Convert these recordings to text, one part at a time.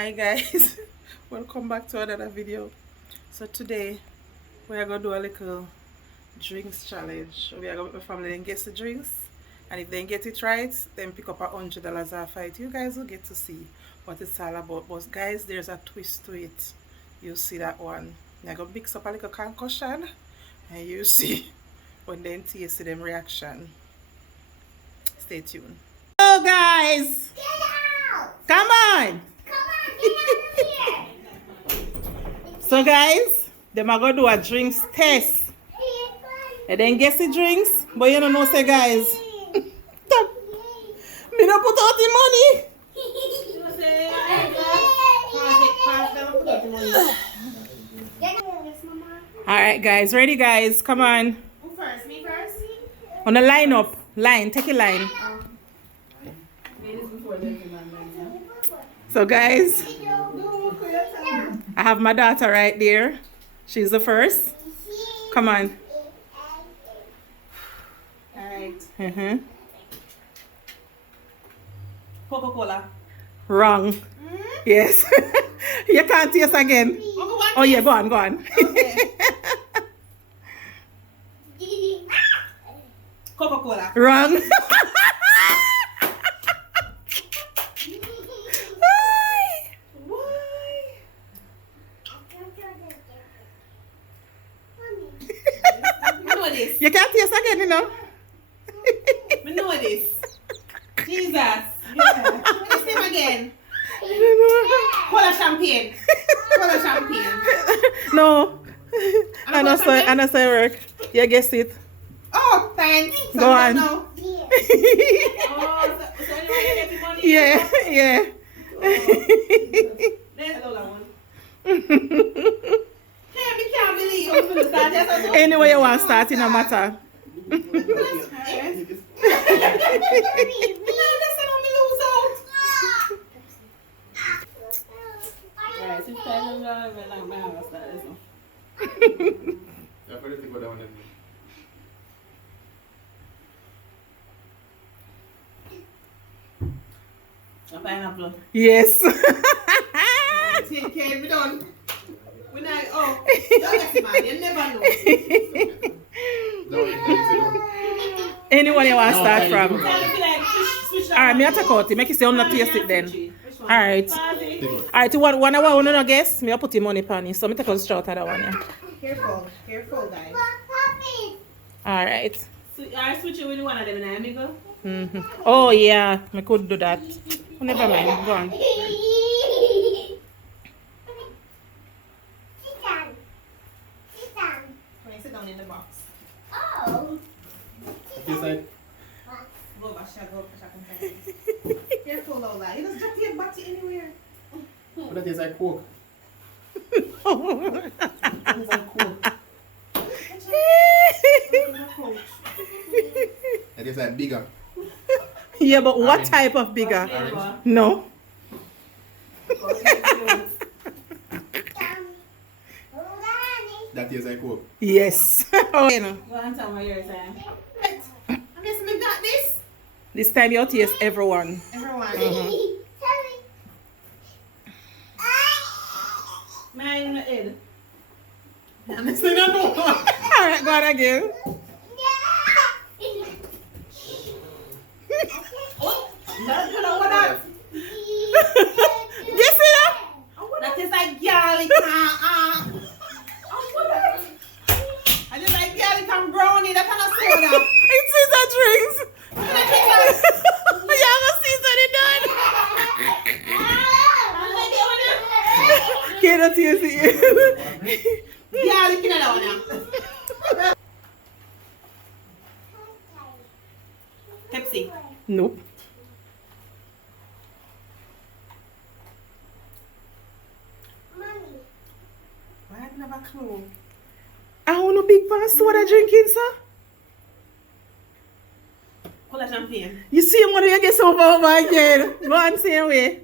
Hi guys, welcome back to another video. So today we are gonna do a little drinks challenge. We are gonna make my family then guess the drinks, and if they get it right, then pick up $100 off it. You guys will get to see what it's all about. But guys, there's a twist to it. You'll see that one. I'm gonna mix up a little concussion, and you see when they taste them reaction. Stay tuned. Hello guys, come on. So guys, them are gonna do a drinks test. And then guess the drinks. But you don't know say guys. Me don't put out the money. Alright guys, ready guys? Come on. Who first? Me first? On the line up. Line, take a line. So guys, I have my daughter right there. She's the first. Come on. Alright. Coca-Cola. Wrong. Yes. You can't taste again. Oh yeah, go on, go on. Okay. Coca-Cola. Wrong. I know this. You can't taste again, you know. I know this. Jesus. Yeah. What's his name again? Cola champagne. Cola champagne. No. I'm I not know say work. You guess it. Oh, thanks. So Go I on. don't know. Oh, so anyway, you get the money? Yeah, yeah. There's another one. Can't believe you're going to start this. Anyway you want to start, it no matter. A pineapple. Yes. Take care, we done. We not, oh, don't get man, you never know. Anyone you want to start from? Switch Alright, me have to cut it. Make you say I'm not taste it then. Alright. Alright. Alright, one hour, one no guess. Me I put the money on it. So me take a shot of that one, yeah. Careful, guys. Alright. So, I switch it with one of them, and I go. Oh yeah, me could do that. Oh, never mind. Go on. Sit down in the box. Oh. Go back, Careful, Lola. You just drop your body anywhere. But that tastes like Coke. That tastes like Coke. That tastes like bigger. Yeah, but what Orange. type of bigger? Flavor. No. That tastes like Coke. Yes. Oh, you know. Go and tell me yours, I guess we got this. This time you taste everyone. Everyone. Mine in the head. I'm still not know. Alright, go on again. Oh, you know what that? You see that? That is like garlic and I just like garlic and brownie. That kind of soda. It's Caesar drinks. You haven't seasoned it done. Can't taste it. Garlic in that one. Pepsi. Nope. I have never clue. I want a big pan soda drinking, sir. Cola champagne. You see him when you get over again. Go on, same way.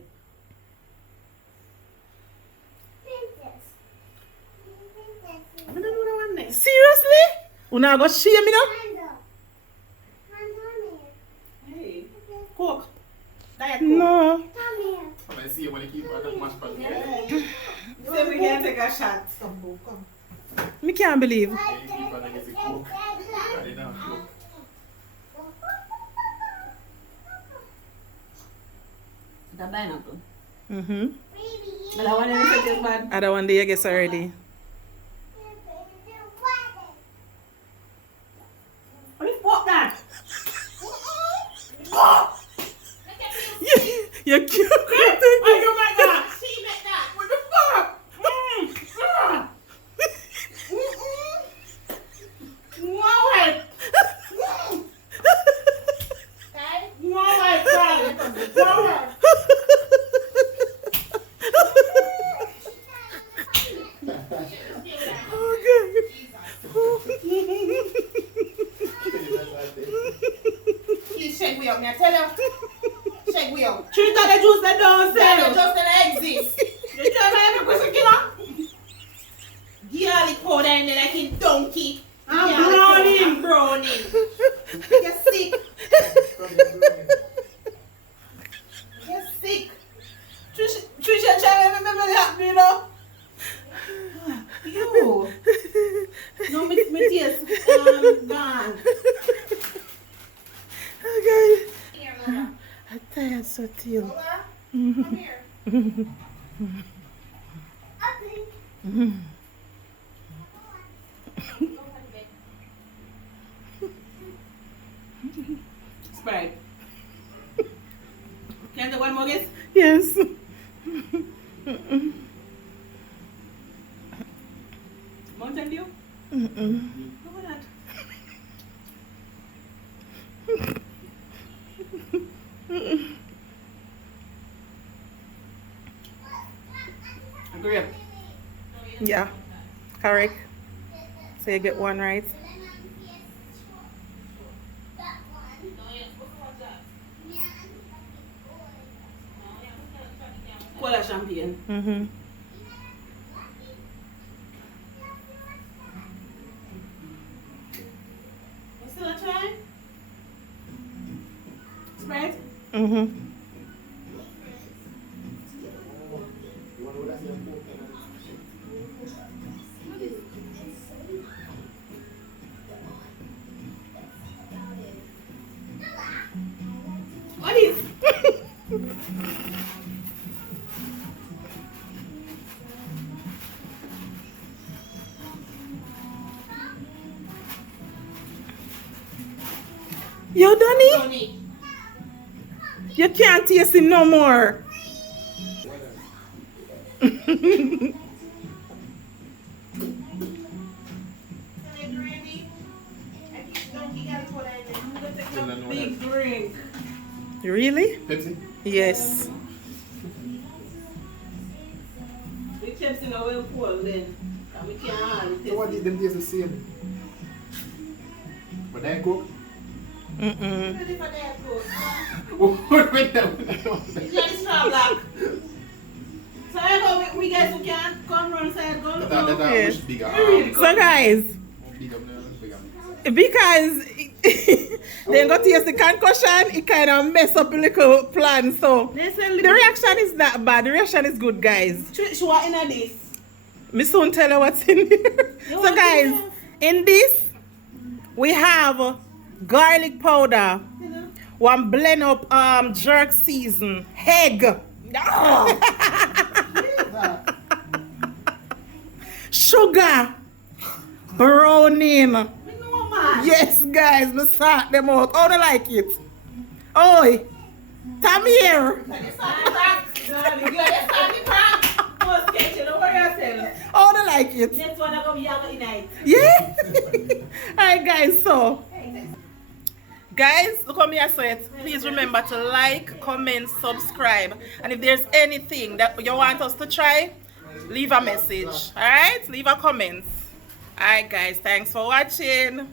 I don't know that one there. Seriously? You not go shame me now? Hey. Coke. Diet Coke. No. How I see you when you keep on that mashed potato. So we can take a shot. Come. Me can't believe. Then you keep on against the coke. And then now coke. The pineapple. Mm-hmm. But I want to make it bad. Other one day I guess already. What is what that? You're cute. Oh, you make that. She make that. What the fuck? No way. No way, darling. No way. Please shake me up, me I tell you. Shake me up. Treat that the juice that don't sell. The juice that exist. You tell me every question killer? Garlic powder in there like a donkey. I'm browning. You're sick. You're sick. Trisha, try to remember that, you know? You. No, my tears gone. Okay. Here, Lola. I'm tired so too. Lola, come here. Sprite. Can I take one more guess? Yes. Mountain Dew? Mm-mm. Look at that. Grape. Yeah. Correct. So you get one right. Cola champagne. Mm-hmm. You still a try? Sprite? Mm-hmm. You want to know that's your coke? What is? Yo, Donnie, Tony. you can't taste it no more. Big drink. Really? Pepsi? Yes. We kept in a well cold then. And we can't hardly So what taste is them taste the same? But then coke? Mm-mm. Ready for that coke? What went down? It's not straw black. So I go, we guys who can't come round side, go look That now. Yes. much bigger. So guys, Bigger, bigger. because they got to use the concussion, it kind of mess up a little plan. So the reaction is not bad. The reaction is good, guys. She want in a this. Me soon tell you what's in here. So want guys, to in this we have garlic powder, You know? one blend up jerk season, egg, sugar, browning. Me know, man. Yes, guys, me sort them out. How do you like it? Oi, come here. How do you like it? Next one I go be in night. Yeah. Alright, guys. So, guys, look at me. I saw it. Please remember to like, comment, subscribe, and if there's anything that you want us to try, leave a message. Alright, leave a comment. Alright, guys. Thanks for watching.